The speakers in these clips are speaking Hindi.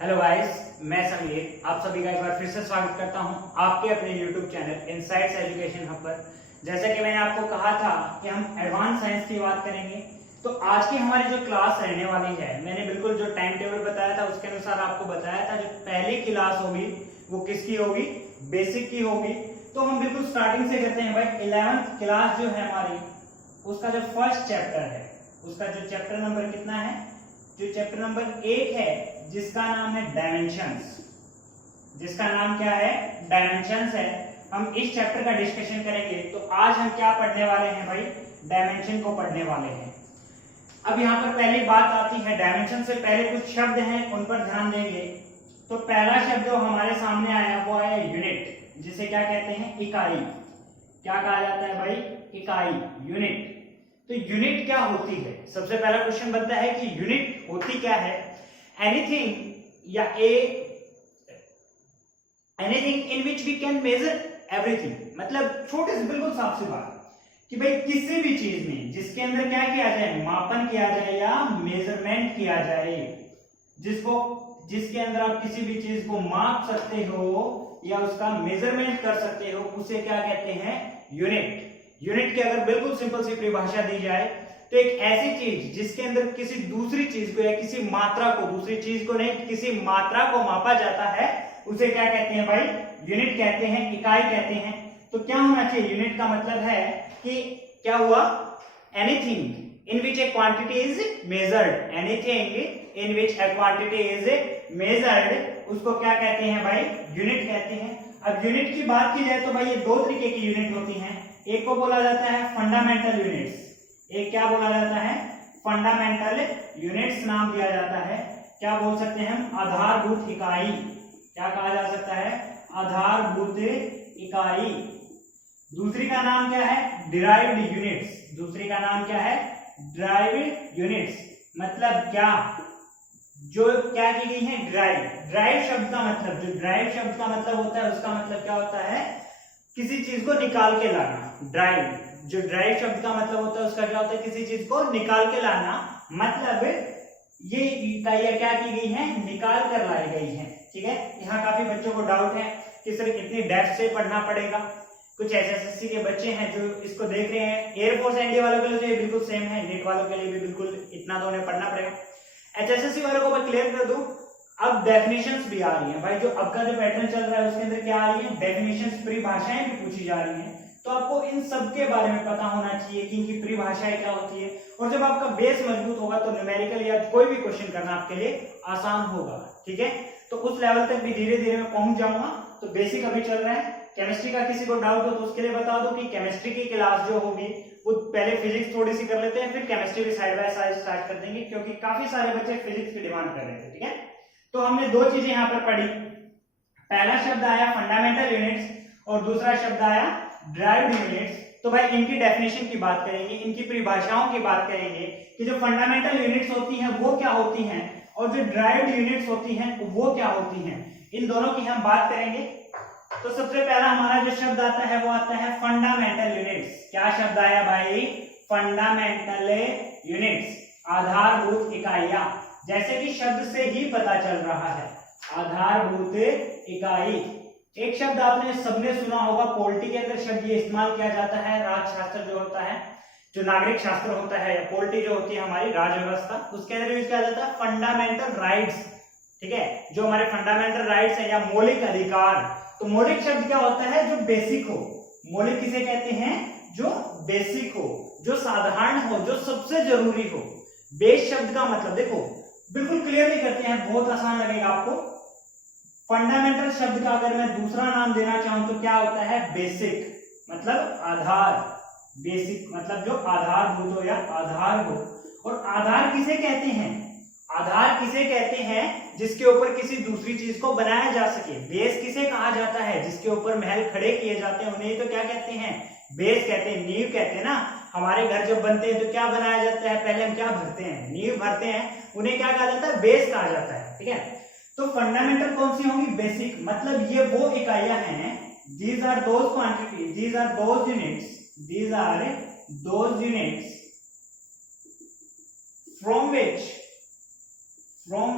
हेलो गाइस, मैं समीर आप सभी का एक बार फिर से स्वागत करता हूं आपके अपने YouTube channel insights education hub पर। जैसा कि मैंने आपको कहा था कि हम एडवांस साइंस की बात करेंगे, तो आज की हमारी जो क्लास रहने वाली है, मैंने बिल्कुल जो टाइम टेबल बताया था उसके अनुसार आपको बताया था। जो पहली क्लास होगी वो किसकी होगी? बेसिक की होगी। तो हम बिल्कुल स्टार्टिंग से करते हैं भाई। 11th क्लास जो है हमारी, उसका जो फर्स्ट चैप्टर है, उसका जो चैप्टर नंबर कितना है? जो चैप्टर नंबर 1 है, जिसका नाम है डायमेंशंस। जिसका नाम क्या है? डायमेंशंस है। हम इस चैप्टर का डिस्कशन करेंगे। तो आज हम क्या पढ़ने वाले हैं भाई? डायमेंशन को पढ़ने वाले हैं। अब यहाँ पर पहली बात आती है, डायमेंशन से पहले कुछ शब्द हैं उन पर ध्यान देंगे। तो पहला शब्द जो हमारे सामने आया वो आया यूनिट, जिसे क्या कहते हैं? इकाई। क्या कहा जाता है भाई? इकाई, यूनिट। तो यूनिट क्या होती है? सबसे पहला क्वेश्चन बनता है कि यूनिट होती क्या है? एनीथिंग या anything in which we can measure everything. मतलब छोटे से बिल्कुल साफ सी बात कि भाई किसी भी चीज में जिसके अंदर क्या किया जाए? मापन किया जाए या मेजरमेंट किया जाए, जिसके अंदर आप किसी भी चीज को माप सकते हो या उसका मेजरमेंट कर सकते हो, उसे क्या कहते हैं? यूनिट। यूनिट की अगर बिल्कुल सिंपल सी परिभाषा दी जाए तो एक ऐसी चीज जिसके अंदर किसी दूसरी चीज को या किसी मात्रा को, दूसरी चीज को नहीं, किसी मात्रा को मापा जाता है, उसे क्या कहते हैं भाई? यूनिट कहते हैं, इकाई कहते हैं। तो क्या होना चाहिए? यूनिट का मतलब है कि क्या हुआ? Anything in which A quantity is measured. Anything in which A quantity is measured, उसको क्या कहते हैं भाई? यूनिट कहते हैं। अब यूनिट की बात की जाए तो भाई ये दो तरीके की यूनिट होती हैं। एक को बोला जाता है फंडामेंटल यूनिट्स। एक क्या बोला जाता है? फंडामेंटल यूनिट्स नाम दिया जाता है। क्या बोल सकते हैं हम? आधारभूत इकाई। क्या कहा जा सकता है? आधारभूत इकाई। दूसरी का नाम क्या है? Derived units. दूसरी का नाम क्या है? Derived units. मतलब क्या? जो क्या की गई है? ड्राइव। ड्राइव शब्द का मतलब, जो ड्राइव शब्द का मतलब होता है, उसका मतलब क्या होता है? किसी चीज को निकाल के लाना। ड्राइव, जो ड्राइव शब्द का मतलब होता है उसका क्या होता है? किसी चीज को निकाल के लाना। मतलब ये इकाइयां क्या की गई है? निकाल कर लाई गई है। ठीक है। यहाँ काफी बच्चों को डाउट है कि सर कितनी डेप्थ से पढ़ना पड़ेगा। कुछ एसएससी के बच्चे हैं जो इसको देख रहे हैं। एयरफोर्स एनडीए वालों के लिए तो ये बिल्कुल सेम है, नीट वालों के लिए भी बिल्कुल इतना तो उन्हें पढ़ना पड़ेगा। एचएसएससी वालों को मैं क्लियर कर दूं, अब डेफिनेशंस भी आ रही हैं भाई। जो अब का जो पैटर्न चल रहा है उसके अंदर क्या आ रही है? डेफिनेशंस, परिभाषाएं भी पूछी जा रही हैं। तो आपको इन सब के बारे में पता होना चाहिए कि इनकी परिभाषाएं क्या होती है। और जब आपका बेस मजबूत होगा तो न्यूमेरिकल या कोई भी क्वेश्चन करना आपके लिए आसान होगा। ठीक है। तो उस लेवल तक भी धीरे धीरे मैं पहुंच जाऊंगा। तो बेसिक अभी चल रहा है। केमिस्ट्री का किसी को डाउट हो तो उसके लिए बता दो कि केमिस्ट्री की क्लास जो होगी वो पहले फिजिक्स थोड़ी सी कर लेते हैं, फिर केमिस्ट्री भी साइड बाय साइड स्टार्ट कर देंगे, क्योंकि काफी सारे बच्चे फिजिक्स की डिमांड कर रहे थे। ठीक है। तो हमने दो चीजें यहाँ पर पढ़ी। पहला शब्द आया फंडामेंटल यूनिट्स और दूसरा शब्द आया ड्राइव्ड यूनिट्स। तो भाई इनकी डेफिनेशन की बात करेंगे, इनकी परिभाषाओं की बात करेंगे कि जो फंडामेंटल यूनिट्स होती हैं वो क्या होती हैं और जो ड्राइव्ड यूनिट्स होती हैं वो क्या होती हैं। इन दोनों की हम बात करेंगे। तो सबसे पहला हमारा जो शब्द आता है वो आता है फंडामेंटल यूनिट्स। क्या शब्द आया भाई? फंडामेंटल यूनिट्स, आधारभूत इकाइयां। जैसे कि शब्द से ही पता चल रहा है, आधारभूत इकाई। एक शब्द आपने सबने सुना होगा, पॉलिटी के अंदर शब्द ये इस्तेमाल किया जाता है। राजशास्त्र जो होता है, जो नागरिक शास्त्र होता है, या पॉलिटी जो होती है हमारी राज्य व्यवस्था, उसके अंदर यूज किया जाता है फंडामेंटल राइट्स। ठीक है। जो हमारे फंडामेंटल राइट्स है या मौलिक अधिकार। तो मौलिक शब्द क्या होता है? जो बेसिक हो। मौलिक किसे कहते हैं? जो बेसिक हो, जो साधारण हो, जो सबसे जरूरी हो। बेस शब्द का मतलब देखो, बिल्कुल क्लियरली करते हैं, बहुत आसान लगेगा आपको। फंडामेंटल शब्द का अगर मैं दूसरा नाम देना चाहूं तो क्या होता है? बेसिक मतलब आधार। बेसिक मतलब जो आधारभूत हो या आधार हो। और आधार किसे कहते हैं? आधार किसे कहते हैं? जिसके ऊपर किसी दूसरी चीज को बनाया जा सके। बेस किसे कहा जाता है? जिसके ऊपर महल खड़े किए जाते हैं उन्हें तो क्या कहते हैं? बेस कहते हैं, नींव कहते हैं ना। हमारे घर जब बनते हैं तो क्या बनाया जाता है? पहले हम क्या भरते हैं? नींव भरते हैं, उन्हें क्या कहा जाता है? बेस कहा जाता है। ठीक है। तो फंडामेंटल कौन सी होंगी? बेसिक। मतलब ये वो इकाइयां हैं, these are those quantity, these are those units, these are those units from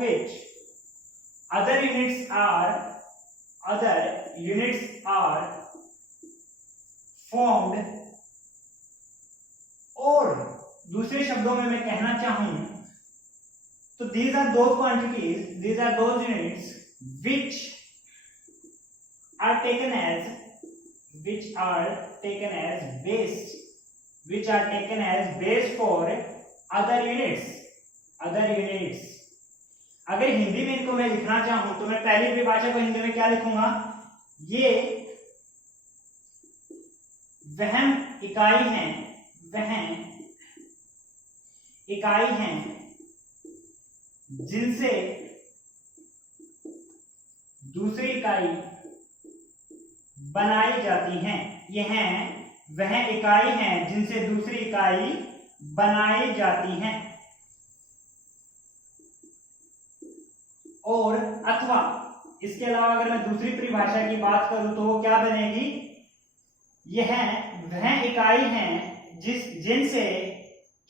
which other units are formed, और दूसरे शब्दों में मैं कहना चाहूं तो these are those quantities, these are those units which are taken as base for other units. अगर हिंदी में इनको मैं लिखना चाहूं तो मैं पहली परिभाषा को हिंदी में क्या लिखूंगा, ये वह इकाई हैं जिनसे दूसरी इकाई बनाई जाती हैं। ये हैं वह इकाई हैं जिनसे दूसरी इकाई बनाई जाती हैं, और अथवा इसके अलावा अगर मैं दूसरी परिभाषा की बात करूं तो वो क्या बनेगी, यह वह इकाई हैं जिनसे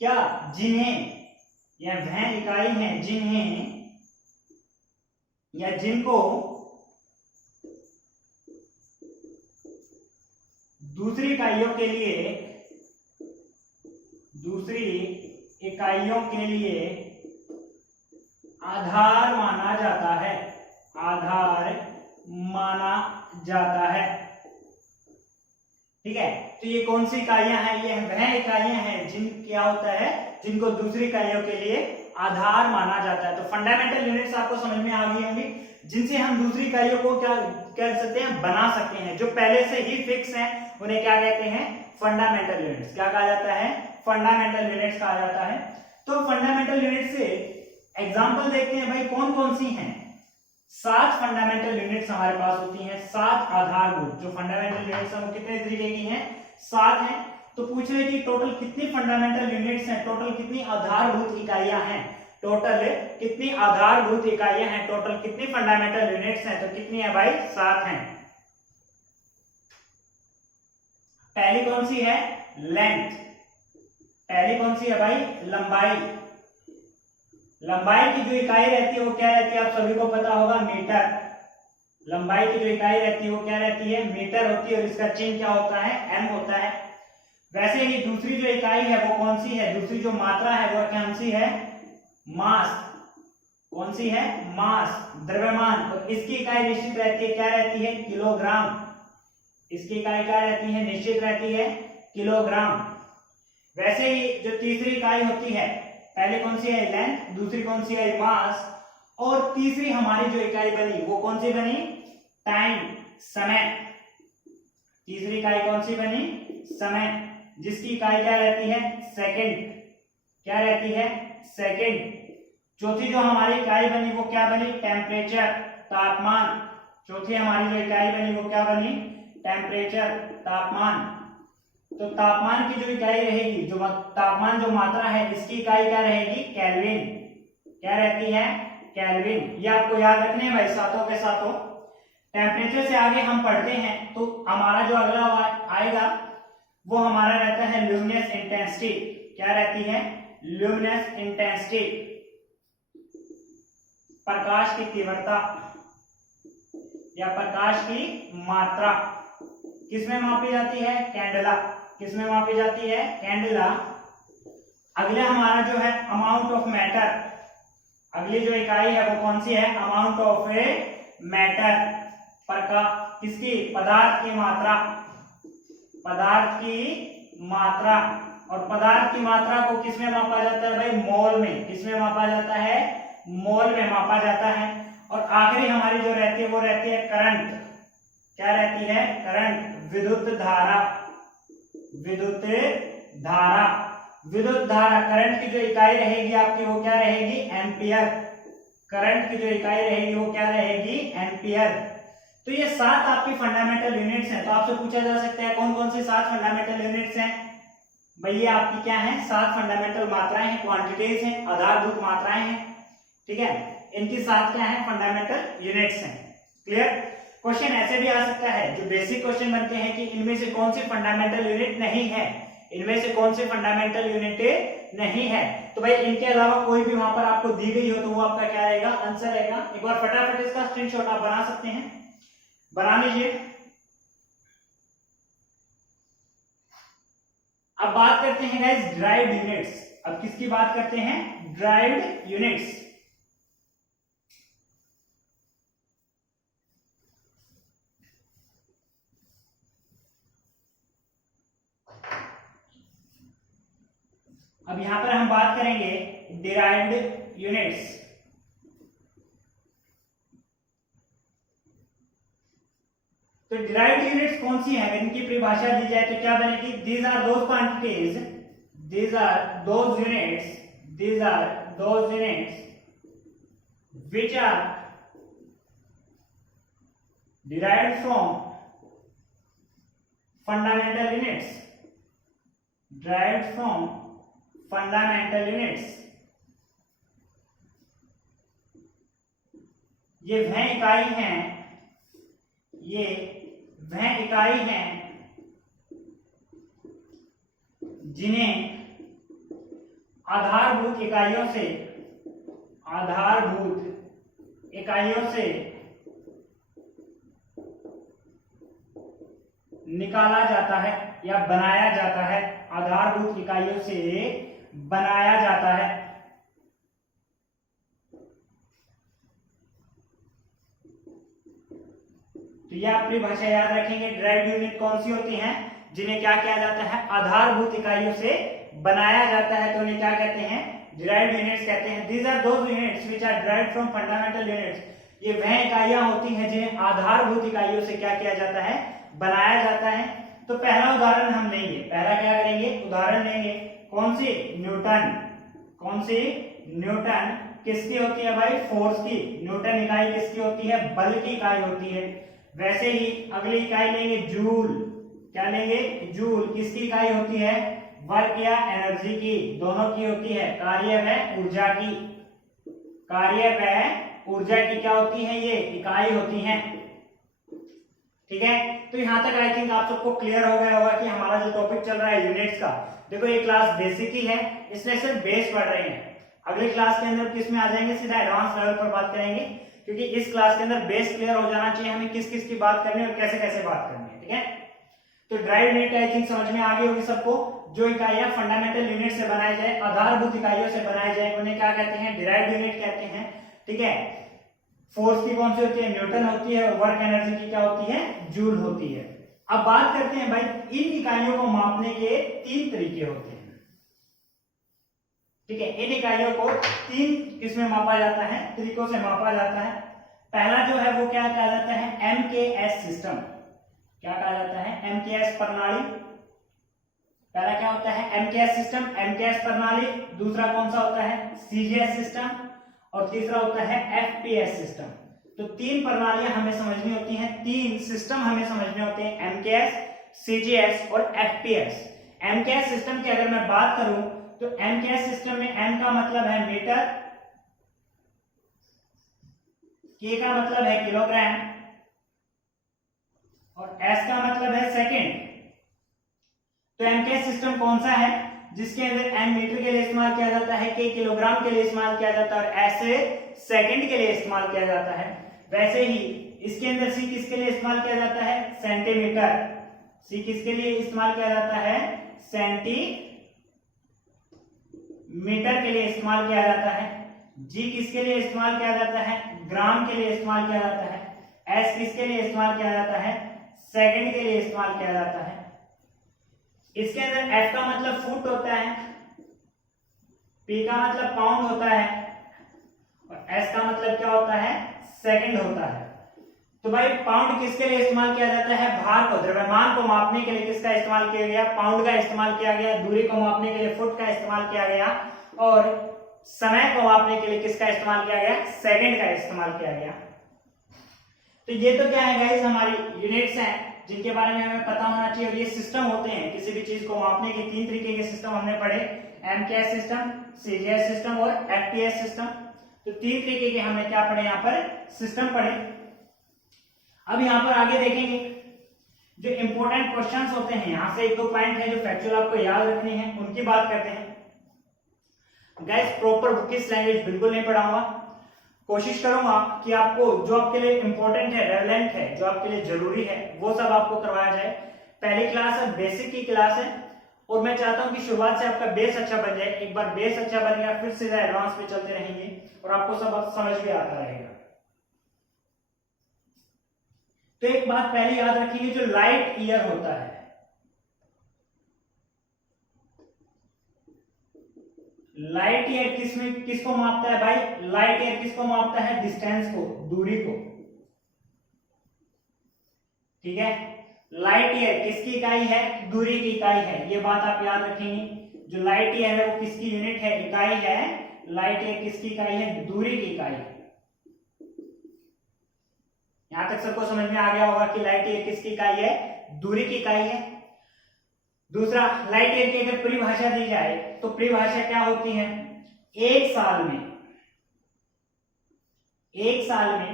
क्या, जिन्हें, या वह इकाई हैं जिन्हें या जिनको दूसरी इकाइयों के लिए आधार माना जाता है। ठीक है, तो ये कौन सी इकाइयां हैं, ये वह इकाइयां हैं क्या होता है, जिनको दूसरी इकाइयों के लिए आधार माना जाता है। तो फंडामेंटल यूनिट्स आपको समझ में आ गई होंगी, जिनसे हम दूसरी इकाइयों को क्या कर सकते हैं, बना सकते हैं। जो पहले से ही फिक्स हैं उन्हें क्या कहते हैं, फंडामेंटल यूनिट्स। क्या कहा जाता है, फंडामेंटल यूनिट्स कहा जाता है। तो फंडामेंटल यूनिट से एग्जांपल देखते हैं भाई, कौन कौन सी हैं। 7 फंडामेंटल यूनिट्स हमारे पास होती हैं, 7 आधारभूत। जो फंडामेंटल यूनिट्स हैं वो कितने तरीके की हैं, 7 हैं। तो पूछ रहे कि टोटल कितनी फंडामेंटल यूनिट्स हैं, टोटल कितनी आधारभूत इकाइयां हैं, टोटल कितनी आधारभूत इकाइयां हैं, टोटल कितनी फंडामेंटल यूनिट्स हैं, तो कितनी है भाई, 7 हैं। पहली कौन सी है, लेंथ। पहली कौन सी है भाई, लंबाई। लंबाई की जो इकाई रहती है वो क्या रहती है, आप सभी को पता होगा, मीटर। लंबाई की जो इकाई रहती है वो क्या रहती है, मीटर होती है, और इसका चिन्ह क्या होता है, एम होता है। वैसे ही दूसरी जो इकाई है वो कौन सी है, दूसरी जो मात्रा है वो कौन सी है, मास। कौन सी है, मास, द्रव्यमान। तो इसकी इकाई निश्चित रहती है, क्या रहती है, किलोग्राम। इसकी इकाई क्या रहती है, निश्चित रहती है, किलोग्राम। वैसे ही जो तीसरी इकाई होती है, पहले कौन सी है, लेंथ, दूसरी कौन सी है, मास, और तीसरी हमारी जो इकाई बनी वो कौन सी बनी, टाइम, समय। तीसरी इकाई कौन सी बनी, समय, जिसकी इकाई क्या रहती है, सेकंड। क्या रहती है, सेकंड। चौथी जो हमारी इकाई बनी वो क्या बनी, टेम्परेचर, तापमान। चौथी हमारी जो इकाई बनी वो क्या बनी, टेम्परेचर, तापमान। तो तापमान की जो इकाई रहेगी, जो तापमान जो मात्रा है, इसकी इकाई क्या रहेगी, केल्विन। क्या रहती है, केल्विन। ये आपको याद रखने हैं भाई, सातों के सातों। टेम्परेचर से आगे हम पढ़ते हैं तो हमारा जो अगला आएगा वो हमारा रहता है ल्यूमिनस इंटेंसिटी। क्या रहती है, ल्यूमिनस इंटेंसिटी, प्रकाश की तीव्रता या प्रकाश की मात्रा। किसमें मापी जाती है, कैंडेला। किसमें मापी जाती है, कैंडेला। अगला हमारा जो है अमाउंट ऑफ मैटर। अगली जो इकाई है वो कौन सी है, अमाउंट ऑफ ए मैटर। किसकी, पदार्थ की मात्रा। पदार्थ की मात्रा। और पदार्थ की मात्रा को किसमें मापा जाता है भाई, मोल में। किसमें मापा जाता है, मोल में मापा जाता है। और आखिरी हमारी जो रहती है वो रहती है करंट। क्या रहती है, करंट, विद्युत धारा। विद्युत धारा, विद्युत धारा। करंट की जो इकाई रहेगी आपकी वो क्या रहेगी, एम्पियर। करंट की जो इकाई रहेगी वो क्या रहेगी, एम्पियर। तो ये 7 आपकी फंडामेंटल यूनिट्स हैं। तो आपसे पूछा जा सकता है कौन कौन सी 7 फंडामेंटल यूनिट्स हैं भाई, ये आपकी क्या है, 7 फंडामेंटल मात्राएं हैं, क्वांटिटीज हैं, आधारभूत मात्राएं हैं। ठीक है, इनकी 7 क्या है, फंडामेंटल यूनिट्स हैं। क्लियर। क्वेश्चन ऐसे भी आ सकता है, जो बेसिक क्वेश्चन बनते हैं कि इनमें से कौन सी फंडामेंटल यूनिट नहीं है, इनमें से कौन से फंडामेंटल यूनिट नहीं है। तो भाई इनके अलावा कोई भी वहां पर आपको दी गई हो तो वो आपका क्या रहेगा, आंसर रहेगा। एक बार फटाफट इसका स्क्रीनशॉट आप बना सकते हैं, बना लीजिए। अब बात करते हैं गाइस ड्राइव्ड यूनिट्स। अब किसकी बात करते हैं, ड्राइव्ड यूनिट्स। अब यहां पर हम बात करेंगे डिराइव्ड यूनिट्स। तो डिराइव्ड यूनिट्स कौन सी है, अगर इनकी परिभाषा दी जाए तो क्या बनेगी, these are those quantities, these are those units, these are those units which are derived from fundamental units, derived from fundamental units। ये वह इकाई हैं, ये वह इकाई हैं जिन्हें आधारभूत इकाइयों से, आधारभूत इकाइयों से निकाला जाता है या बनाया जाता है, आधारभूत इकाइयों से बनाया जाता है। तो ये आप परिभाषा याद रखेंगे, ड्राइव्ड यूनिट कौन सी होती हैं, जिन्हें क्या किया जाता है, आधारभूत इकाइयों से बनाया जाता है, तो उन्हें क्या कहते हैं, डिराइव्ड यूनिट्स कहते हैं। These are those units which are derived from fundamental units. ये वह इकाइयां होती हैं जिन्हें आधारभूत इकाइयों से क्या किया जाता है, बनाया जाता है। तो पहला उदाहरण हम लेंगे, पहला क्या करेंगे, उदाहरण लेंगे, कौन सी, न्यूटन। कौन सी, न्यूटन। किसकी होती है भाई, फोर्स की। न्यूटन इकाई किसकी होती है, बल की इकाई होती है। वैसे ही अगली इकाई लेंगे जूल। क्या लेंगे, जूल। किसकी इकाई होती है, वर्क या एनर्जी की, दोनों की होती है। कार्य व ऊर्जा की, कार्य व ऊर्जा की क्या होती है, ये इकाई होती है। ठीक है, तो यहां तक आई थिंक आप सबको क्लियर हो गया होगा कि हमारा जो टॉपिक चल रहा है यूनिट्स का। देखो ये क्लास बेसिक ही है, इसमें सिर्फ बेस पढ़ रहे हैं। अगली क्लास के अंदर किस में आ जाएंगे, सीधा एडवांस लेवल पर बात करेंगे, क्योंकि इस क्लास के अंदर बेस क्लियर हो जाना चाहिए हमें, किस किस की बात करनी है और कैसे कैसे बात करनी है। ठीक है, तो ड्राइव्ड यूनिट आई थिंक समझ में आ गई होगी सबको। जो इकाइयां फंडामेंटल यूनिट से बनाई जाए, आधारभूत इकाइयों से बनाई जाए, उन्हें क्या कहते हैं, डिराइव्ड यूनिट कहते हैं। ठीक है, फोर्स की कौन सी होती है, न्यूटन होती है, और वर्क एनर्जी की क्या होती है, जूल होती है। अब बात करते हैं भाई, इन इकाइयों को मापने के 3 तरीके होते हैं। ठीक है, इन इकाइयों को 3 किसमें मापा जाता है, तरीकों से मापा जाता है। पहला जो है वो क्या कहा जाता है, MKS सिस्टम। क्या कहा जाता है, MKS प्रणाली। पहला क्या होता है, MKS सिस्टम, MKS प्रणाली। दूसरा कौन सा होता है, CGS सिस्टम, और तीसरा होता है FPS सिस्टम। तो 3 प्रणालियां हमें समझनी होती हैं, 3 सिस्टम हमें समझने होते हैं, MKS, CGS और FPS। MKS सिस्टम की अगर मैं बात करूं तो MKS सिस्टम में M का मतलब है मीटर, K का मतलब है किलोग्राम, और S का मतलब है सेकंड। तो MKS सिस्टम कौन सा है, जिसके अंदर M मीटर के लिए इस्तेमाल किया जाता है, K किलोग्राम के लिए इस्तेमाल किया जाता है, और S सेकंड के लिए इस्तेमाल किया जाता है। वैसे ही इसके अंदर C किसके लिए इस्तेमाल किया जाता है, सेंटीमीटर। C किसके लिए इस्तेमाल किया जाता है, सेंटीमीटर के लिए इस्तेमाल किया जाता है। G किसके लिए इस्तेमाल किया जाता है, ग्राम के लिए इस्तेमाल किया जाता है। S किसके लिए इस्तेमाल किया जाता है, सेकंड के लिए इस्तेमाल किया जाता है। इसके अंदर F का मतलब फुट होता है, P का मतलब पाउंड होता है, और S का मतलब क्या होता है, सेकंड होता है। तो भाई पाउंड किसके लिए इस्तेमाल किया जाता है, भार को, द्रव्यमान को मापने के लिए किसका इस्तेमाल किया गया, पाउंड का इस्तेमाल किया गया। दूरी को मापने के लिए फुट का इस्तेमाल किया गया, और समय को मापने के लिए किसका इस्तेमाल किया गया, सेकंड का इस्तेमाल किया गया। तो ये तो क्या है गाइस, हमारी यूनिट्स हैं जिनके बारे में हमें पता होना चाहिए, और ये सिस्टम होते हैं किसी भी चीज को मापने के। 3 तरीके के सिस्टम हमने पढ़े, MKS सिस्टम, CGS सिस्टम और FPS सिस्टम। तो 3 तरीके के हमने क्या पढ़े, यहाँ पर सिस्टम पढ़े। अब यहाँ पर आगे देखेंगे जो इंपॉर्टेंट क्वेश्चंस होते हैं, यहां से एक दो पॉइंट है जो फैक्चुअल आपको याद रखने हैं, उनकी बात करते हैं। गाइस प्रॉपर बुकिश लैंग्वेज बिल्कुल नहीं पढ़ाऊंगा, कोशिश करूंगा कि आपको जो आपके लिए इंपॉर्टेंट है, रेलेवेंट है, जो आपके लिए जरूरी है, वो सब आपको करवाया जाए। पहली क्लास है, बेसिक की क्लास है, और मैं चाहता हूं कि शुरुआत से आपका बेस अच्छा बन जाए। एक बार बेस अच्छा बन गया फिर सीधा एडवांस पे चलते रहेंगे और आपको सब समझ भी आता रहेगा। तो एक बात पहले याद रखिए, जो लाइट ईयर होता है, लाइट ईयर किसको मापता है भाई? लाइट ईयर किसको मापता है? डिस्टेंस को, दूरी को। ठीक है, लाइट ईयर किसकी इकाई है? दूरी की इकाई है, ये बात आप याद रखेंगे। जो लाइट ईयर है वो किसकी यूनिट है? इकाई है। लाइट ईयर किसकी इकाई है? दूरी की इकाई। यहां तक सबको समझ में आ गया होगा कि लाइट ईयर किसकी इकाई है? दूरी की इकाई है। दूसरा, लाइट ईयर की अगर परिभाषा दी जाए तो परिभाषा क्या होती है? एक साल में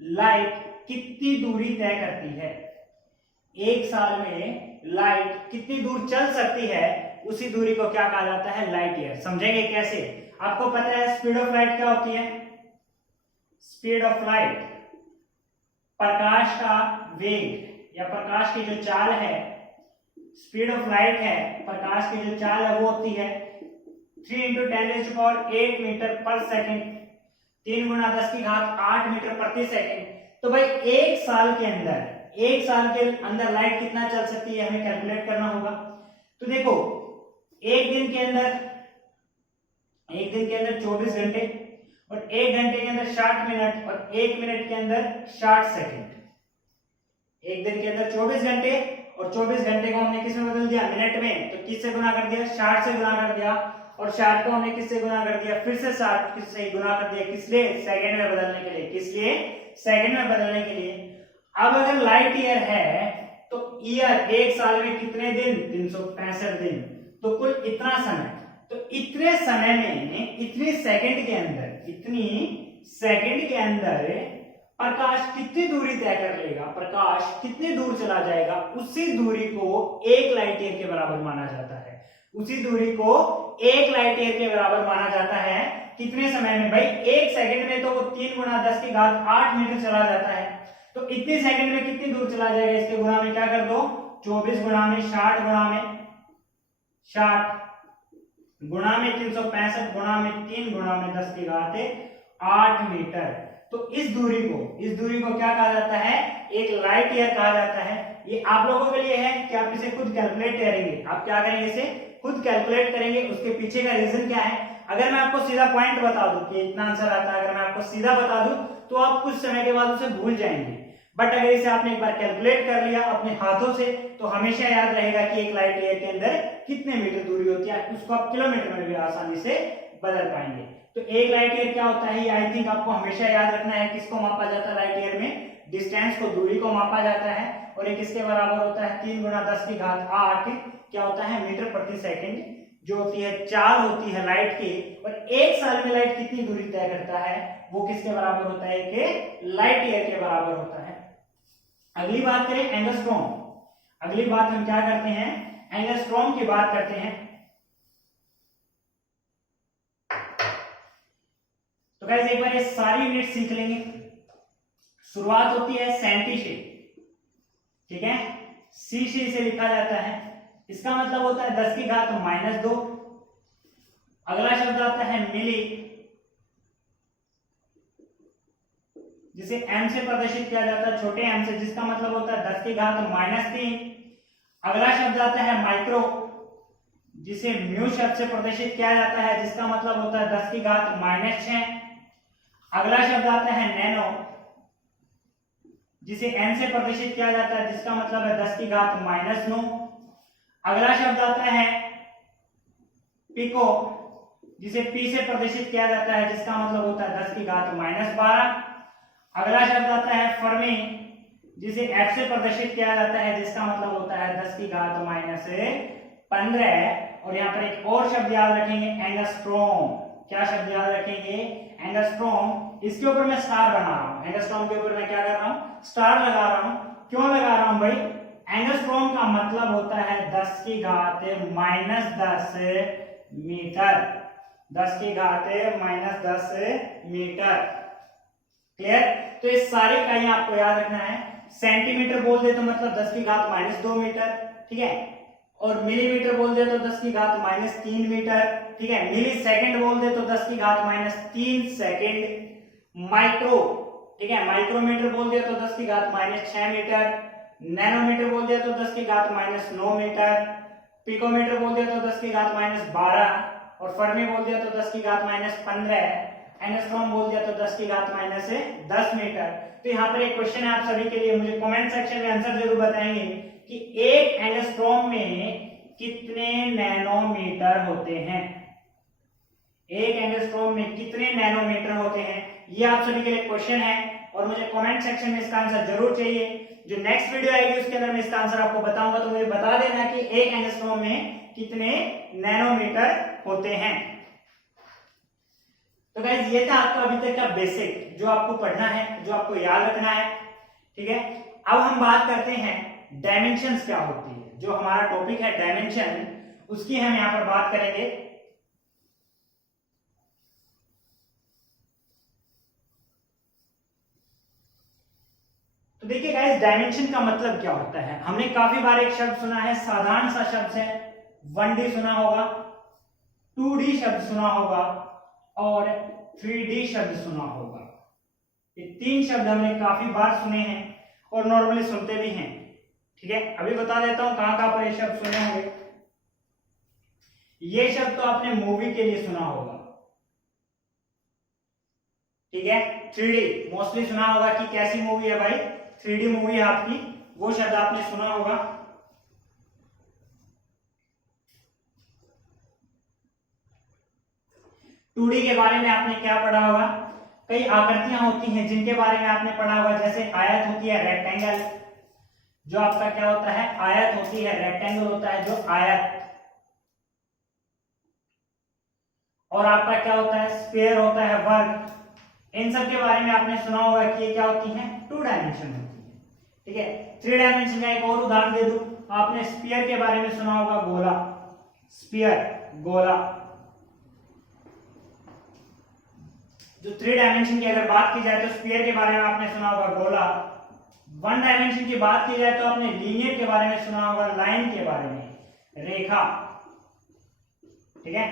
लाइट कितनी दूरी तय करती है? एक साल में लाइट कितनी दूर चल सकती है, उसी दूरी को क्या कहा जाता है? Light year. समझेंगे कैसे? आपको पता है स्पीड ऑफ लाइट क्या होती है? स्पीड ऑफ लाइट, प्रकाश का वेग या प्रकाश की जो चाल है, स्पीड ऑफ लाइट है, प्रकाश की जो चाल है वो होती है 3 × 10⁸ मीटर पर सेकेंड, 3 × 10⁸ मीटर प्रति सेकेंड। तो भाई एक साल के अंदर लाइट कितना चल सकती है, हमें कैलकुलेट करना होगा। तो देखो, एक दिन के अंदर 24 घंटे, और 1 घंटे के अंदर 60 मिनट, और 1 मिनट के अंदर 60 सेकंड। एक दिन के अंदर 24 घंटे, और 24 घंटे को हमने किस में बदल दिया? मिनट में। तो किससे गुना कर दिया? 60 से गुना कर दिया। और 60 को हमने किससे गुना कर दिया? फिर से 60 से गुना कर दिया। किस लिए? सेकंड में बदलने के लिए। किस लिए? सेकंड में बदलने के लिए। अब अगर लाइट ईयर है तो ईयर, एक साल में कितने दिन? 365 दिन। तो कुल इतना समय। तो इतने समय में, इतनी सेकंड के अंदर प्रकाश कितनी दूरी तय कर लेगा, प्रकाश कितनी दूर चला जाएगा, उसी दूरी को एक लाइट ईयर के बराबर माना जाता है। उसी दूरी को एक लाइट ईयर के बराबर माना जाता है। कितने समय में भाई? एक सेकंड में तो वो 3 × 10⁸ मीटर चला जाता है। तो इतने सेकंड में कितनी दूर चला जाएगा? इसके गुणा में क्या कर दो? 24 गुणा में 60 गुणा में 60 गुणा में 365 गुणा में 3 गुणा में 10⁸ मीटर। तो इस दूरी को क्या कहा जाता है? एक लाइट ईयर कहा जाता है। ये आप लोगों के लिए है कि आप इसे खुद कैलकुलेट करेंगे। आप क्या करेंगे? इसे खुद कैलकुलेट करेंगे। उसके पीछे का रीजन क्या है? अगर मैं आपको सीधा पॉइंट बता दूं कि इतना आंसर आता है, अगर मैं आपको सीधा बता दूं तो आप कुछ समय के बाद उसे भूल जाएंगे। बट अगर इसे आपने एक बार कैलकुलेट कर लिया अपने हाथों से, तो हमेशा याद रहेगा कि एक लाइट ईयर के अंदर कितने मीटर दूरी होती है। उसको आप किलोमीटर में भी आसानी से बदल पाएंगे। तो एक लाइट ईयर क्या होता है, ये आई थिंक आपको हमेशा याद रखना है। किसको मापा जाता है लाइट ईयर में? डिस्टेंस को, दूरी को मापा जाता है। और ये किसके बराबर होता है? 3 × 10⁸ क्या होता है? मीटर प्रति सेकंड, जो होती है चाल होती है लाइट की। और एक साल में लाइट कितनी दूरी तय करता है, वो किसके बराबर होता है? कि लाइट ईयर के बराबर होता है। अगली बात करें एंगस्ट्रॉम। अगली बात हम क्या करते हैं? एंगस्ट्रॉम की बात करते हैं। तो गाइस एक बार ये सारी यूनिट सीख लेंगे। शुरुआत होती है सेंटी से, ठीक है, सी से इसे लिखा जाता है। इसका मतलब होता है 10⁻²। अगला शब्द आता है मिली, जिसे एम से प्रदर्शित किया जाता है, छोटे एम से, जिसका मतलब होता है 10⁻3। अगला शब्द आता है माइक्रो, जिसे म्यू शब्द से प्रदर्शित किया जाता है, जिसका मतलब होता है 10⁻6। अगला शब्द आता है नैनो, जिसे एन से प्रदर्शित किया जाता है, जिसका मतलब है 10⁻9। अगला शब्द आता है पिको, जिसे पी से प्रदर्शित किया जाता है, जिसका मतलब होता है 10⁻12। अगला शब्द आता है फर्मी, जिसे एफ से प्रदर्शित किया जाता है, जिसका मतलब होता है 10⁻15। और यहाँ पर एक और शब्द याद रखेंगे, एंगस्ट्रॉम। क्या शब्द याद रखेंगे? एंगस्ट्रॉम। इसके ऊपर मैं स्टार बना रहा हूं। एंगस्ट्रॉम के ऊपर मैं क्या कर रहा हूं? स्टार लगा रहा हूं। क्यों लगा रहा हूं भाई? एंगस्ट्रॉम का मतलब होता है 10 की घात -10 मीटर, 10 की घात -10 मीटर। क्लियर? तो इस सारे का ही आपको याद रखना है। सेंटीमीटर बोल दे तो मतलब 10 की घात -2 मीटर, ठीक है, और मिलीमीटर बोल दे तो 10 की घात -3 मीटर, ठीक है, मिली सेकंड बोल दे तो 10 की घात -3 सेकंड, माइक्रो, ठीक है, माइक्रोमीटर बोल दिया तो 10 की घात -6 मीटर, नैनोमीटर बोल दिया तो 10 की घात -9 मीटर, पिकोमीटर बोल दिया तो 10 की घात -12, और फर्मी बोल दिया तो 10 की घात -15, एंगस्ट्रॉम बोल दिया तो 10 की घात -10 मीटर। तो यहाँ पर एक क्वेश्चन है आप सभी के लिए, मुझे कमेंट सेक्शन में आंसर जरूर बताएंगे कि एक एंगस्ट्रॉम में कितने नैनोमीटर होते हैं, एक एंगस्ट्रॉम में कितने नैनोमीटर होते हैं, ये आप सभी के लिए क्वेश्चन है और मुझे कमेंट सेक्शन में इसका आंसर जरूर चाहिए। जो नेक्स्ट वीडियो आएगी उसके अंदर मैं इसका आंसर आपको बताऊंगा, तो मुझे बता देना कि एक एंगस्ट्रॉम में कितने नैनोमीटर होते हैं। तो गाइस ये था आपका अभी तक का बेसिक जो आपको पढ़ना है, जो आपको याद रखना है, ठीक है। अब हम बात करते हैं डायमेंशंस क्या होती है, जो हमारा टॉपिक है डायमेंशन, उसकी हम यहां पर बात करेंगे। तो देखिए गाइस डायमेंशन का मतलब क्या होता है, हमने काफी बार एक शब्द सुना है, साधारण सा शब्द है, 1D सुना होगा, 2D शब्द सुना होगा और 3D शब्द सुना होगा। ये तीन शब्द हमने काफी बार सुने हैं और नॉर्मली सुनते भी हैं, ठीक है। अभी बता देता हूं कहां कहां पर ये शब्द सुने होंगे। ये शब्द तो आपने मूवी के लिए सुना होगा, ठीक है। 3D मोस्टली सुना होगा कि कैसी मूवी है भाई, 3D मूवी है आपकी, वो शब्द आपने सुना होगा। टू डी के बारे में आपने क्या पढ़ा होगा, कई आकृतियां होती हैं जिनके बारे में आपने पढ़ा होगा, जैसे आयत होती है, रेक्टेंगल, जो आपका क्या होता है, आयत होती है, रेक्टेंगल होता है जो आयत, और आपका क्या होता है, स्फीयर होता है, वर्ग। इन सब के बारे में आपने सुना होगा कि ये क्या होती हैं, 2 डायमेंशन होती है, ठीक है। 3 डायमेंशन का एक और उदाहरण दे दूं, आपने स्फीयर के बारे में सुना होगा, गोला, स्फीयर, गोला। जो 3 डायमेंशन की अगर बात की जाए तो स्फीयर के बारे में आपने सुना होगा, गोला। 1 डायमेंशन की बात की जाए तो आपने लीनियर के बारे में सुना होगा, लाइन के बारे में, रेखा, ठीक है।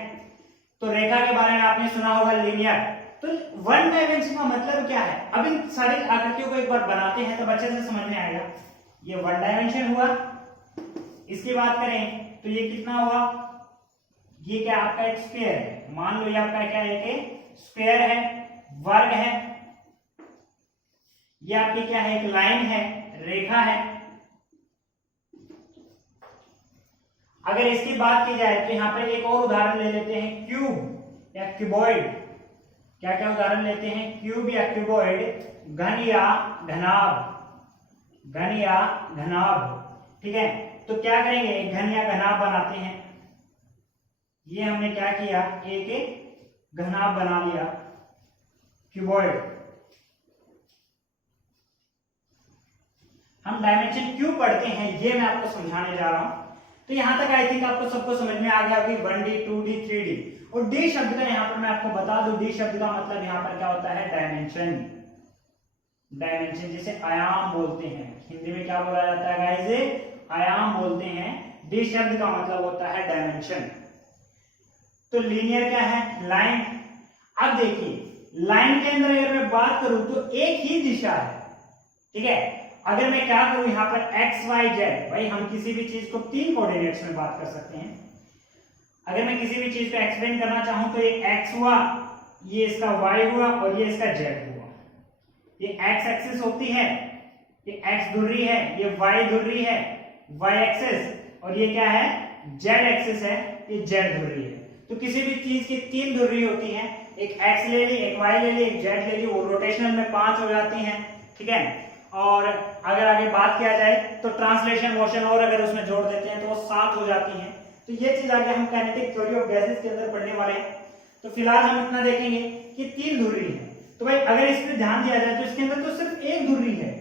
तो रेखा के बारे में आपने सुना होगा, लीनियर। तो 1 डायमेंशन का मतलब क्या है, अब इन सारी आकृतियों को एक बार बनाते हैं तब अच्छे से समझ में आएगा। ये 1 डायमेंशन हुआ, इसकी बात करें तो ये कितना हुआ, ये क्या आपका एक स्फीयर है, मान लो ये आपका क्या है, एक स्फीयर है, वर्ग है, ये आपकी क्या है, एक लाइन है, रेखा है। अगर इसकी बात की जाए तो यहां पर एक और उदाहरण ले लेते हैं, क्यूब या क्यूबॉइड। क्या क्या उदाहरण लेते हैं, क्यूब या क्यूबॉइड, घन या घनाभ, घन या घनाभ, ठीक है। तो क्या करेंगे, एक घन या घनाभ बनाते हैं। ये हमने क्या किया, एक घनाभ बना लिया, क्यूबॉइड। हम डायमेंशन क्यों पढ़ते हैं ये मैं आपको समझाने जा रहा हूं। तो यहां तक आई थिंक आपको सबको समझ में आ गया होगी, 1D 2D 3D। और डी शब्द का यहां पर मैं आपको बता दूं, डी शब्द का मतलब यहां पर क्या होता है, डायमेंशन, डायमेंशन जिसे आयाम बोलते हैं, हिंदी में क्या बोला जाता है गाइस, आयाम बोलते हैं। डी शब्द का मतलब होता है डायमेंशन। तो लीनियर क्या है, लाइन। अब देखिए लाइन के अंदर अगर मैं बात करूं तो एक ही दिशा है, ठीक है। अगर मैं क्या करूं यहां पर एक्स वाई जेड, भाई हम किसी भी चीज को 3 कोऑर्डिनेट्स में बात कर सकते हैं। अगर मैं किसी भी चीज को एक्सप्लेन करना चाहूं तो ये एक्स हुआ, ये इसका वाई हुआ और ये इसका जेड हुआ। ये एक्स एक्सिस होती है, ये एक्स धुरी है, ये वाई धुरी है, वाई एक्सिस, और ये क्या है, जेड एक्सिस है, ये जेड धुरी है। तो किसी भी चीज की 3 धुरी होती हैं, एक एक्स ले ली, एक वाई ले ली, एक जेड ले ली, वो रोटेशनल में 5 हो जाती हैं, ठीक है। और अगर आगे बात किया जाए तो ट्रांसलेशन मोशन और अगर उसमें जोड़ देते हैं तो वो 7 हो जाती हैं। तो ये चीज आगे हम काइनेटिक थ्योरी ऑफ गैसेस के अंदर पढ़ने वाले हैं। तो फिलहाल हम इतना देखेंगे कि 3 धुरी है। तो भाई अगर इस पर ध्यान दिया जाए तो इसके अंदर तो सिर्फ एक धुरी है,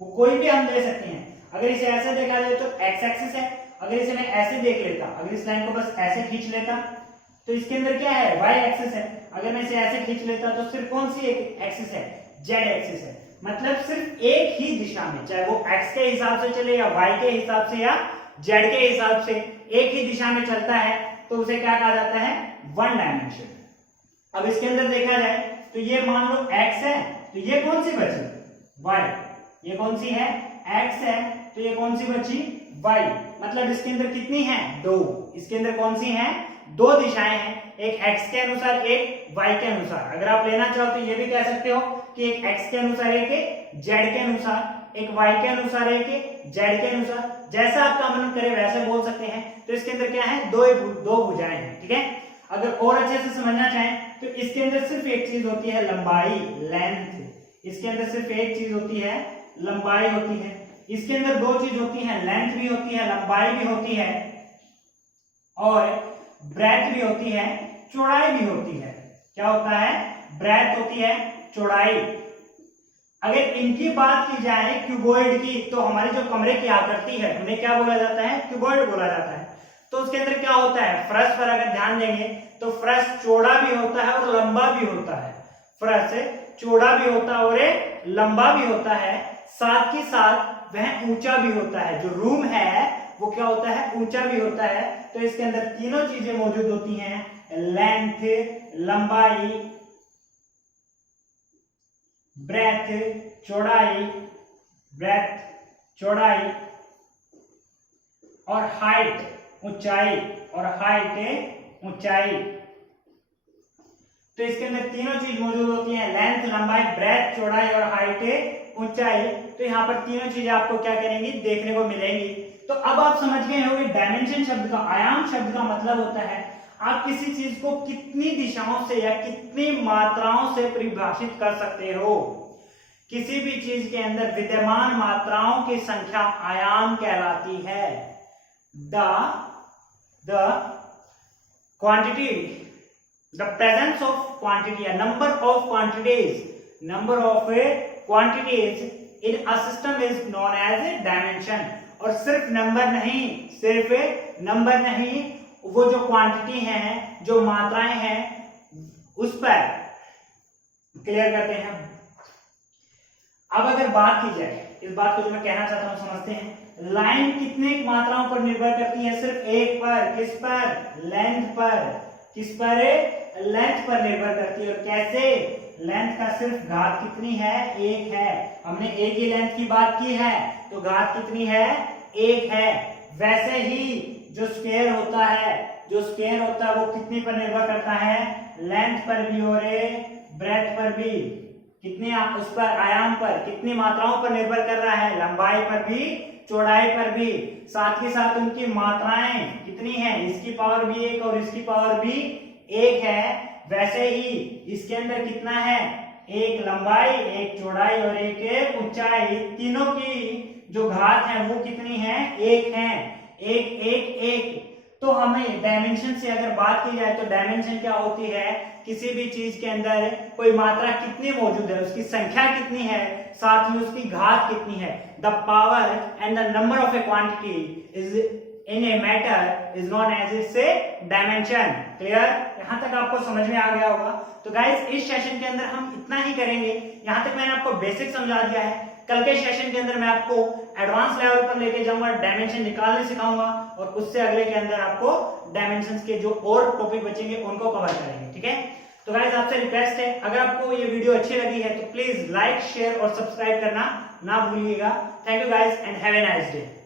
वो कोई भी हम ले सकते हैं। अगर इसे ऐसे देखा जाए तो एक्स एक्सिस है, अगर इसे मैं ऐसे देख लेता, अगर इस लाइन को बस ऐसे खींच लेता तो इसके अंदर क्या है, वाई एक्सिस है। अगर मैं इसे ऐसे खींच लेता तो सिर्फ कौन सी एक एक्सिस है, जेड एक्सिस है। मतलब सिर्फ एक ही दिशा में, चाहे वो एक्स के हिसाब से चले या वाई के हिसाब से या जेड के हिसाब से, एक ही दिशा में चलता है तो उसे क्या कहा जाता है, वन डायमेंशन। अब इसके अंदर देखा जाए तो ये मान लो x है, तो ये कौन सी बची, y। ये कौन सी है, x है, तो ये कौन सी बची, y। मतलब इसके अंदर कितनी है, दो। इसके अंदर कौन सी है, दो दिशाएं हैं, एक x के अनुसार, एक y के अनुसार। अगर आप लेना चाहो तो ये भी कह सकते हो कि एक x के अनुसार, एक z के अनुसार, एक y के अनुसार, एक z के अनुसार। जैसा आपका मन करे वैसे बोल सकते हैं। तो इसके अंदर क्या है, दो भुजाएं हैं, ठीक है। अगर और अच्छे से समझना चाहें तो इसके अंदर सिर्फ एक चीज होती है, लंबाई, लेंथ। इसके अंदर सिर्फ एक चीज होती है, लंबाई होती है। इसके अंदर दो चीज होती है, लेंथ भी होती है, लंबाई भी होती है, और ब्रेथ भी होती है, चौड़ाई भी होती है। क्या होता है, ब्रेथ होती है, चौड़ाई। अगर इनकी बात की जाए क्यूबॉइड की, तो हमारे जो कमरे की आकृति है उन्हें क्या बोला जाता है, क्यूबॉइड बोला जाता है। तो उसके अंदर क्या होता है, फर्श पर अगर ध्यान देंगे तो फर्श चौड़ा भी होता है और लंबा भी होता है। फर्श चौड़ा भी होता है और लंबा भी होता है, साथ ही साथ वह ऊंचा भी होता है। जो रूम है वो क्या होता है, ऊंचा भी होता है। तो इसके अंदर तीनों चीजें मौजूद होती हैं, लेंथ, लंबाई, ब्रेथ, चौड़ाई, ब्रेथ, चौड़ाई, और हाइट, ऊंचाई, और हाइट, ऊंचाई। तो इसके अंदर तीनों चीज मौजूद होती हैं, लेंथ, लंबाई, ब्रेथ, चौड़ाई और हाइट, ऊंचाई। तो यहाँ पर तीनों चीजें आपको क्या करेंगी, देखने को मिलेंगी। तो अब आप समझ गए होंगे डायमेंशन शब्द का, आयाम शब्द का मतलब होता है आप किसी चीज को कितनी दिशाओं से या कितनी मात्राओं से परिभाषित कर सकते हो। किसी भी चीज के अंदर विद्यमान मात्राओं की संख्या आयाम कहलाती है। The quantity, the presence of quantity, a number of quantities in a system is known as a dimension। और सिर्फ नंबर नहीं, वो जो क्वांटिटी हैं, जो मात्राएं हैं, उस पर क्लियर करते हैं। अब अगर बात की जाए, इस बात को जो मैं कहना चाहता हूं समझते हैं। लाइन कितने मात्राओं पर निर्भर करती है, सिर्फ एक पर, किस पर, लेंथ पर। किस पर, लेंथ पर निर्भर करती है। और कैसे, लेंथ का सिर्फ घात कितनी है, एक है। हमने एक ही लेंथ की बात की है तो घात कितनी है, एक है। वैसे ही जो स्क्वायर होता है वो कितनी पर निर्भर करता है, लेंथ पर भी और ब्रेथ पर भी। कितने, उस पर, आयाम पर, कितनी मात्राओं पर निर्भर कर रहा है, लंबाई पर भी, चौड़ाई पर भी। साथ ही साथ उनकी मात्राएं कितनी हैं, इसकी पावर भी एक और इसकी पावर भी एक है। वैसे ही इसके अंदर कितना है, एक लंबाई, एक चौड़ाई और एक ऊंचाई। तीनों की जो घात है वो कितनी है, एक है। एक। तो हमें डायमेंशन से अगर बात की जाए तो डायमेंशन क्या होती है, किसी भी चीज के अंदर कोई मात्रा कितनी मौजूद है, उसकी संख्या कितनी है, साथ में उसकी घात कितनी है। The power and the number of a quantity is in a matter is known as its dimension. Clear, यहां तक आपको समझ में आ गया होगा। तो गाइस इस सेशन के अंदर हम इतना ही करेंगे। यहां तक मैंने आपको बेसिक समझा दिया है। कल के सेशन के अंदर मैं आपको एडवांस लेवल पर लेके जाऊंगा, डायमेंशन निकालने सिखाऊंगा, और उससे अगले के अंदर आपको डायमेंशंस के जो और टॉपिक बचेंगे उनको कवर करेंगे। ठीक है, तो गाइस आपसे रिक्वेस्ट है, अगर आपको ये वीडियो अच्छी लगी है तो प्लीज लाइक, शेयर और सब्सक्राइब करना ना भूलिएगा। Thank you guys and have a nice day.